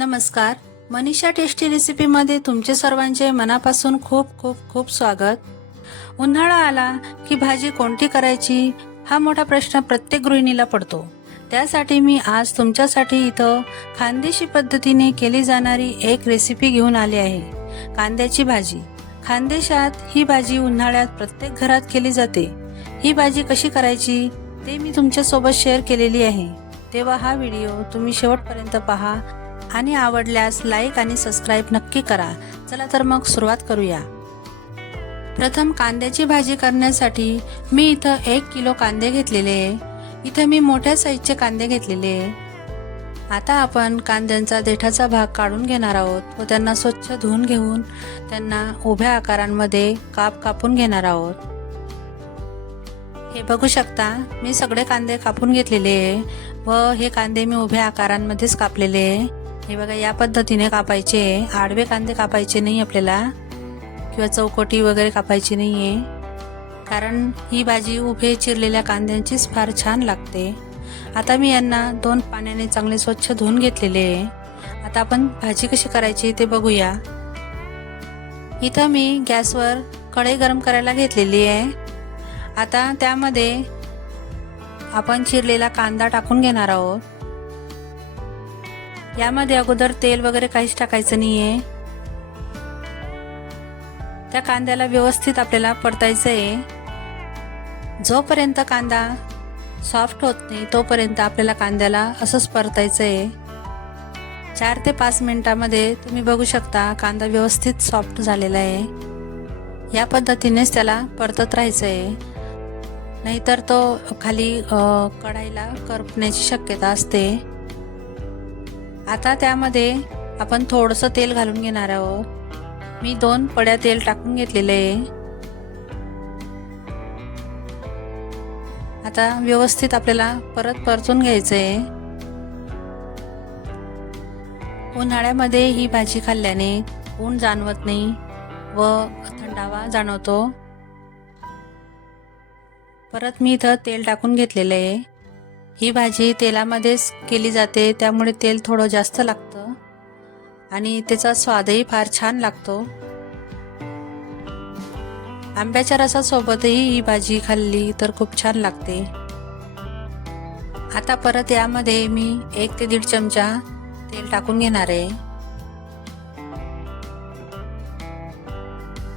नमस्कार. मनीषा टेस्टी रेसिपीमध्ये तुमचे सर्वांचे मनापासून खूप खूप खूप स्वागत. उन्हाळा आला की भाजी कोणती करायची हा मोठा प्रश्न प्रत्येक गृहिणीला पडतो. त्यासाठी मी आज तुमच्यासाठी इथं खानदेशी पद्धतीने केली जाणारी एक रेसिपी घेऊन आली आहे. कांद्याची भाजी. खानदेशात ही भाजी उन्हाळ्यात प्रत्येक घरात केली जाते. ही भाजी कशी करायची ते मी तुमच्यासोबत शेअर केलेली आहे. तेव्हा हा व्हिडिओ तुम्ही शेवटपर्यंत पहा. आणि आवडल्यास लाईक आणि सबस्क्राईब नक्की करा. चला तर मग सुरुवात करूया. प्रथम कांद्याची भाजी करण्यासाठी मी इथं एक किलो कांदे घेतलेले. आहे इथं मी मोठ्या साईजचे कांदे घेतलेले. आता आपण कांद्यांचा देठाचा भाग काढून घेणार आहोत व त्यांना स्वच्छ धुवून घेऊन त्यांना उभ्या आकारांमध्ये काप कापून घेणार आहोत. हे बघू शकता मी सगळे कांदे कापून घेतलेले आहे व हे कांदे मी उभ्या आकारांमध्येच कापलेले. आहे हे बघा या पद्धतीने कापायचे आडवे कांदे कापायचे नाही आपल्याला. किंवा चौकटी वगैरे कापायची नाही आहे कारण ही भाजी उभे चिरलेल्या कांद्यांचीच फार छान लागते. आता मी यांना दोन पाण्याने चांगले स्वच्छ धुवून घेतलेले आहे. आता आपण भाजी कशी करायची ते बघूया. इथं मी गॅसवर कढई गरम करायला घेतलेली आहे. आता त्यामध्ये आपण चिरलेला कांदा टाकून घेणार आहोत. यामध्ये अगोदर तेल वगैरे काहीच टाकायचं नाही आहे त्या कांद्याला व्यवस्थित आपल्याला परतायचं आहे जोपर्यंत कांदा सॉफ्ट होत नाही तोपर्यंत आपल्याला कांद्याला असंच परतायचं आहे चार ते पाच मिनटामध्ये तुम्ही बघू शकता कांदा व्यवस्थित सॉफ्ट झालेला आहे. या पद्धतीनेच त्याला परतत राहायचं आहे नाहीतर तो खाली कढाईला करपण्याची शक्यता असते. आता त्यामध्ये आपण थोडंसं तेल घालून घेणार आहोत. मी दोन पड्या तेल टाकून घेतलेलं आहे. आता व्यवस्थित आपल्याला परत परतून घ्यायचं आहे. उन्हाळ्यामध्ये ही भाजी खाल्ल्याने ऊन जाणवत नाही व थंडावा जाणवतो. परत मी इथं तेल टाकून घेतलेलं आहे. ही भाजी तेलामध्येच केली जाते त्यामुळे तेल थोडं जास्त लागतं. आणि त्याचा स्वादही फार छान लागतो. आंब्याच्या रसासोबतही ही भाजी खाल्ली तर खूप छान लागते. आता परत यामध्ये मी एक ते दीड चमचा तेल टाकून घेणार आहे.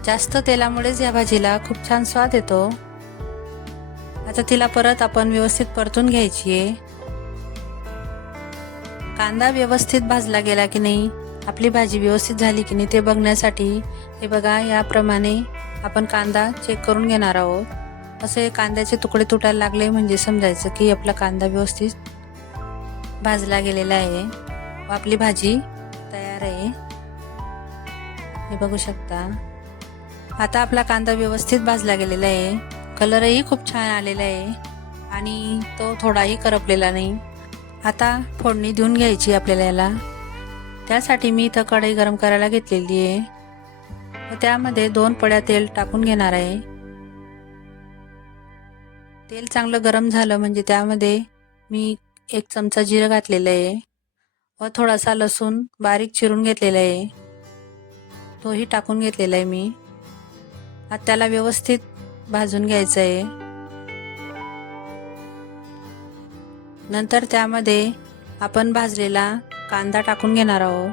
जास्त तेलामुळेच या भाजीला खूप छान स्वाद येतो. आता तिला परत आपण व्यवस्थित परतून घ्यायची आहे कांदा व्यवस्थित भाजला गेला की नाही आपली भाजी व्यवस्थित झाली की नाही ते बघण्यासाठी हे बघा याप्रमाणे आपण कांदा चेक करून घेणार आहोत. असे कांद्याचे तुकडे तुटायला लागले म्हणजे समजायचं की आपला कांदा व्यवस्थित भाजला गेलेला आहे. व आपली भाजी तयार आहे. हे बघू शकता. आता आपला कांदा व्यवस्थित भाजला गेलेला आहे. कलरही खूप छान आलेला आहे. आणि तो थोडाही करपलेला नाही. आता फोडणी देऊन घ्यायची आपल्याला याला. त्यासाठी मी इथं कढई गरम करायला घेतलेली आहे. व त्यामध्ये दोन पड्या तेल टाकून घेणार आहे. तेल चांगलं गरम झालं म्हणजे त्यामध्ये मी एक चमचा जिरं घातलेलं आहे. व थोडासा लसूण बारीक चिरून घेतलेला आहे. तोही टाकून घेतलेला आहे मी. आता त्याला व्यवस्थित भाजून घ्यायचं आहे नंतर त्यामध्ये आपण भाजलेला कांदा टाकून घेणार आहोत.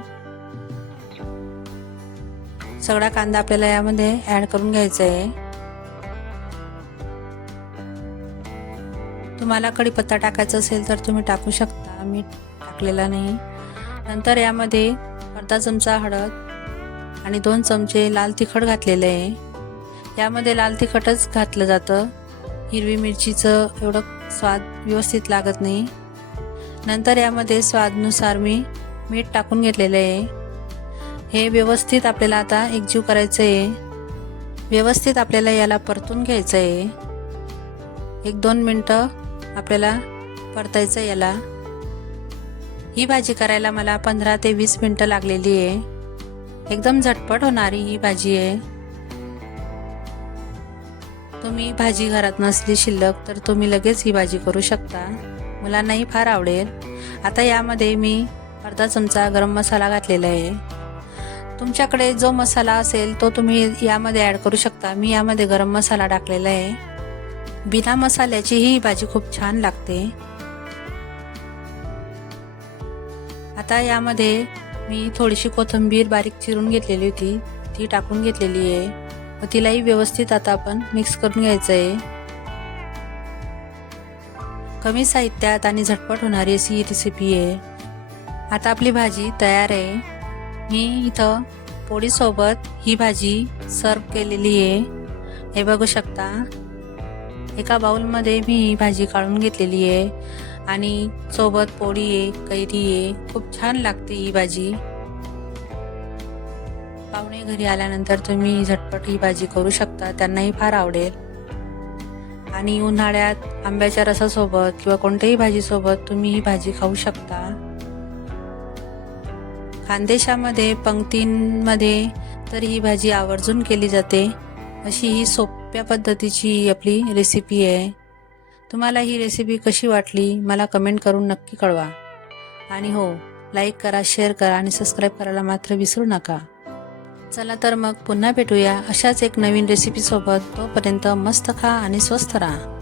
सगळा कांदा आपल्याला यामध्ये ऍड करून घ्यायचा आहे तुम्हाला कढीपत्ता टाकायचा असेल तर तुम्ही टाकू शकता. मी टाकलेला नाही. नंतर यामध्ये अर्धा चमचा हळद आणि दोन चमचे लाल तिखट घातलेले आहे. यामध्ये लाल तिखटच घातलं जातं. हिरवी मिरचीचं एवढं स्वाद व्यवस्थित लागत नाही. नंतर यामध्ये स्वादनुसार मी मीठ टाकून घेतलेलं आहे. हे व्यवस्थित आपल्याला आता एकजीव करायचं आहे. व्यवस्थित आपल्याला याला परतून घ्यायचं आहे. एक दोन मिनटं आपल्याला परतायचं याला. ही भाजी करायला मला पंधरा ते वीस मिनटं लागलेली आहे. एकदम झटपट होणारी ही भाजी आहे. तुम्ही भाजी घरात नसली शिल्लक तर तुम्ही लगेच ही भाजी करू शकता. मुलांनाही फार आवडेल. आता यामध्ये मी अर्धा चमचा गरम मसाला घातलेला आहे. तुमच्याकडे जो मसाला असेल तो तुम्ही यामध्ये ॲड करू शकता. मी यामध्ये गरम मसाला टाकलेला आहे. बिना मसाल्याची ही भाजी खूप छान लागते. आता यामध्ये मी थोडीशी कोथिंबीर बारीक चिरून घेतलेली होती. ती टाकून घेतलेली आहे. व तिलाही व्यवस्थित आता आपण मिक्स करून घ्यायचं आहे कमी साहित्यात आणि झटपट होणारी अशी ही रेसिपी आहे. आता आपली भाजी तयार आहे. मी इथं पोळीसोबत ही भाजी सर्व केलेली आहे. हे बघू शकता. एका बाउलमध्ये मी ही भाजी काढून घेतलेली आहे. आणि सोबत पोळी आहे कैरी आहे. खूप छान लागते ही भाजी. घरी आल्यानंतर तुम्ही झटपट ही भाजी करू शकता. त्यांनाही फार आवडेल. आणि उन्हाळ्यात आंब्याच्या रसासोबत किंवा कोणत्याही भाजीसोबत तुम्ही ही भाजी खाऊ शकता. खानदेशामध्ये पंक्तींमध्ये तर ही भाजी आवर्जून केली जाते. अशी ही सोप्या पद्धतीची आपली रेसिपी आहे. तुम्हाला ही रेसिपी कशी वाटली मला कमेंट करून नक्की कळवा. आणि हो लाईक करा शेअर करा आणि सबस्क्राईब करायला मात्र विसरू नका. चला तर मग पुन्हा भेटूया अशाच एक नवीन रेसिपीसोबत तोपर्यंत मस्त खा आणि स्वस्त राहा.